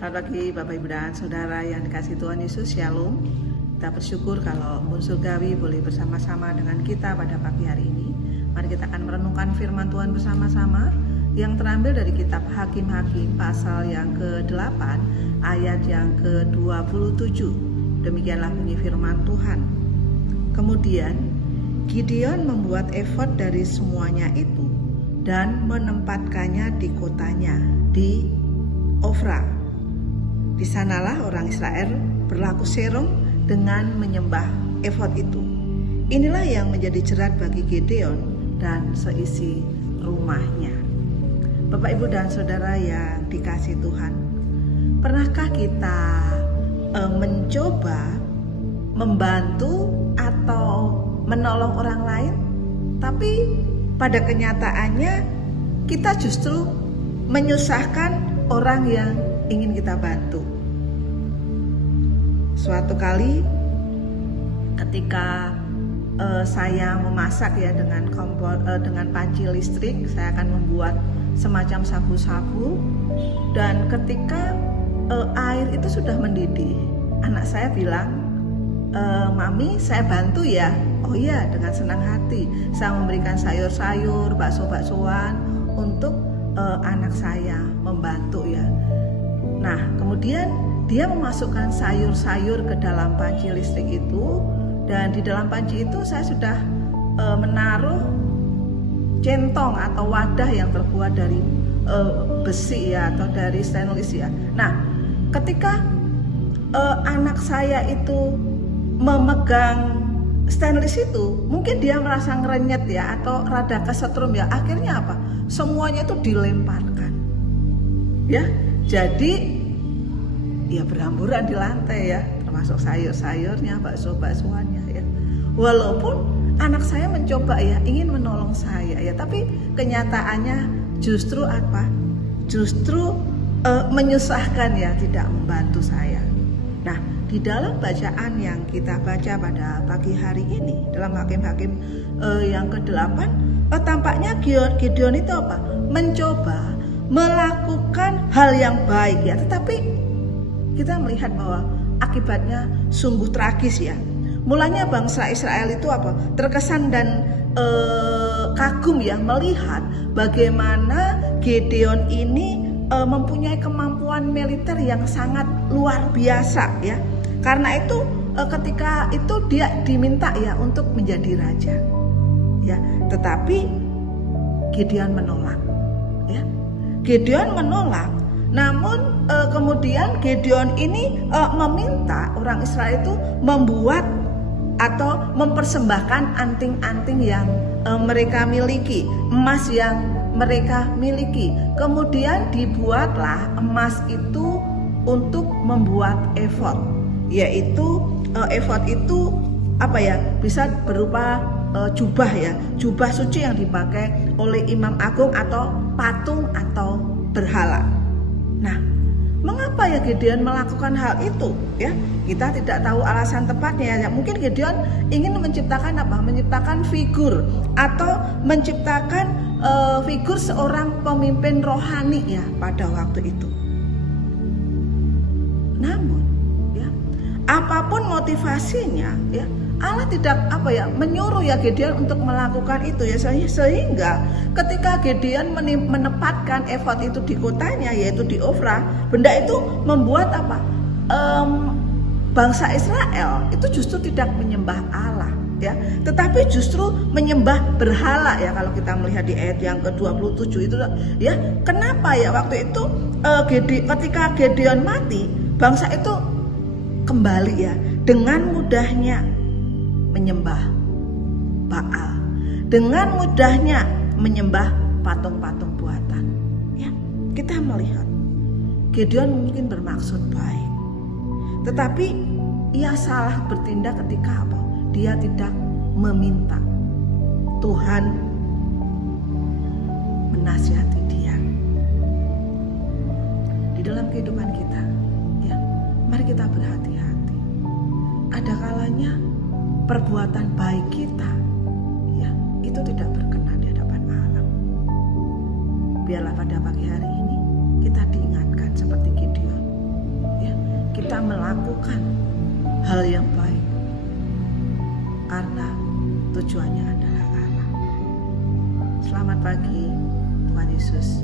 Selamat pagi Bapak Ibu dan Saudara yang dikasihi Tuhan Yesus, Shalom. Kita bersyukur kalau Embun Surgawi boleh bersama-sama dengan kita pada pagi hari ini. Mari kita akan merenungkan firman Tuhan bersama-sama yang terambil dari kitab Hakim-Hakim pasal yang ke-8 ayat yang ke-27. Demikianlah bunyi firman Tuhan. Kemudian Gideon membuat efod dari semuanya itu dan menempatkannya di kotanya di Ofra. Di sanalah orang Israel berlaku serong dengan menyembah efod itu. Inilah yang menjadi jerat bagi Gideon dan seisi rumahnya. Bapak, Ibu, dan Saudara yang dikasihi Tuhan, pernahkah kita mencoba membantu atau menolong orang lain, tapi pada kenyataannya kita justru menyusahkan orang yang ingin kita bantu? Suatu kali ketika saya memasak ya dengan kompor dengan panci listrik, saya akan membuat semacam sabu-sabu, dan ketika air itu sudah mendidih, anak saya bilang, "Mami, saya bantu ya." Oh iya, dengan senang hati saya memberikan sayur-sayur, bakso-baksoan untuk anak saya membantu ya. Nah, kemudian dia memasukkan sayur-sayur ke dalam panci listrik itu, dan di dalam panci itu saya sudah menaruh centong atau wadah yang terbuat dari besi ya, atau dari stainless ya. Nah, ketika anak saya itu memegang stainless itu, mungkin dia merasa ngerenyet ya, atau rada kesetrum ya. Akhirnya apa? Semuanya itu dilemparkan ya. Jadi ya berhamburan di lantai ya, termasuk sayur-sayurnya, bakso-baksoannya ya. Walaupun anak saya mencoba ya, ingin menolong saya ya, tapi kenyataannya justru apa? Justru menyusahkan ya, tidak membantu saya. Nah, di dalam bacaan yang kita baca pada pagi hari ini, dalam Hakim-Hakim yang ke-8, tampaknya Gideon itu apa? Mencoba melakukan hal yang baik ya, tetapi kita melihat bahwa akibatnya sungguh tragis ya. Mulanya bangsa Israel itu apa? Terkesan dan kagum ya, melihat bagaimana Gideon ini mempunyai kemampuan militer yang sangat luar biasa ya. Karena itu ketika itu dia diminta ya untuk menjadi raja ya, tetapi Gideon menolak ya. Gideon menolak. Namun kemudian Gideon ini meminta orang Israel itu membuat atau mempersembahkan anting-anting yang mereka miliki, emas yang mereka miliki. Kemudian dibuatlah emas itu untuk membuat efod, yaitu efod itu apa ya, bisa berupa jubah ya, jubah suci yang dipakai oleh imam agung atau patung atau berhala. Nah, mengapa ya Gideon melakukan hal itu ya? Kita tidak tahu alasan tepatnya ya. Mungkin Gideon ingin menciptakan apa? Menciptakan figur atau menciptakan figur seorang pemimpin rohani ya pada waktu itu. Namun ya, apapun motivasinya ya, Allah tidak menyuruh ya Gideon untuk melakukan itu ya, sehingga ketika Gideon menempatkan efod itu di kotanya, yaitu di Ofra, benda itu membuat bangsa Israel itu justru tidak menyembah Allah ya, tetapi justru menyembah berhala ya. Kalau kita melihat di ayat yang ke-27 itu ya, kenapa ya waktu itu ketika Gideon mati, bangsa itu kembali ya dengan mudahnya menyembah Baal, dengan mudahnya menyembah patung-patung buatan ya. Kita melihat Gideon mungkin bermaksud baik, tetapi ia salah bertindak ketika apa? Dia tidak meminta Tuhan menasihati dia. Di dalam kehidupan kita ya, mari kita berhati-hati. Ada kalanya perbuatan baik kita ya, itu tidak berkenan di hadapan Allah. Biarlah pada pagi hari ini kita diingatkan seperti Gideon, kita melakukan hal yang baik karena tujuannya adalah Allah. Selamat pagi, Tuhan Yesus